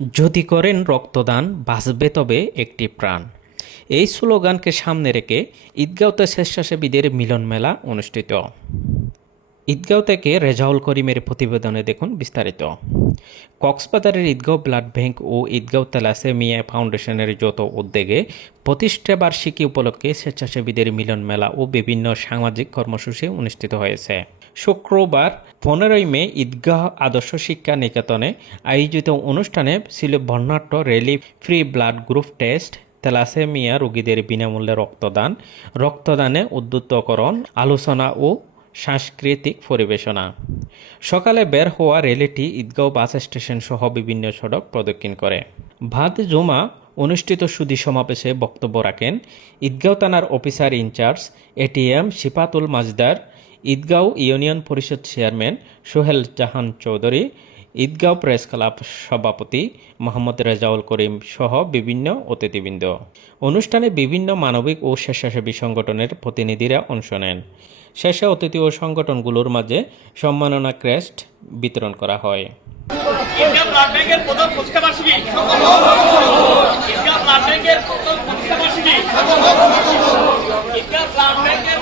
যদি করেন রক্তদান বাঁচবে তবে একটি প্রাণ। এই স্লোগানকে সামনে রেখে ঈদগাঁওতে স্বেচ্ছাসেবীদের মিলন মেলা অনুষ্ঠিত। ঈদগাঁও থেকে রেজাউল করিমের প্রতিবেদনে দেখুন বিস্তারিত। কক্সবাজারের ঈদগাঁও ব্লাড ব্যাংক ও ঈদগাঁও থ্যালাসেমিয়া ফাউন্ডেশনের যৌথ উদ্যোগে প্রতিষ্ঠা বার্ষিকী উপলক্ষে স্বেচ্ছাসেবীদের মিলন মেলা ও বিভিন্ন সামাজিক কর্মসূচি অনুষ্ঠিত হয়েছে। শুক্রবার 15 মে ঈদগাঁও আদর্শ শিক্ষা নিকেতনে আয়োজিত অনুষ্ঠানে ছিল বর্ণাঢ্য rally, free blood group test, thalassaemia রোগীদের বিনামূল্যে রক্তদান, রক্তদানে উদ্বুদ্ধকরণ, আলোচনা ও সাংস্কৃতিক পরিবেশনা। সকালে বের হওয়া র্যালিটি ঈদগাঁও বাস স্টেশন সহ বিভিন্ন সড়ক প্রদক্ষিণ করে। বাদ জুমা অনুষ্ঠিত সুধী সমাবেশে বক্তব্য রাখেন ঈদগাঁও থানার officer in charge ATM Sifatul Majdar, Eidgaon union Parishad chairman Sohel Jahan Chowdhury, Eidgaon press club সভাপতি মোহাম্মদ রেজাউল করিম সহ বিভিন্ন অতিথিবৃন্দ। অনুষ্ঠানে বিভিন্ন মানবিক ও স্বেচ্ছাসেবী সংগঠনের প্রতিনিধিরা অংশ নেন। শেষে অতিথি ও সংগঠনগুলোর মাঝে সম্মাননা ক্রেস্ট বিতরণ করা হয়। ঈদগাঁও ব্লাড ব্যাংকের প্রথম প্রতিষ্ঠা বার্ষিকী, ঈদগাঁও ব্লাড ব্যাংকের প্রথম প্রতিষ্ঠা বার্ষিকী, ঈদগাঁও ব্লাড ব্যাংকের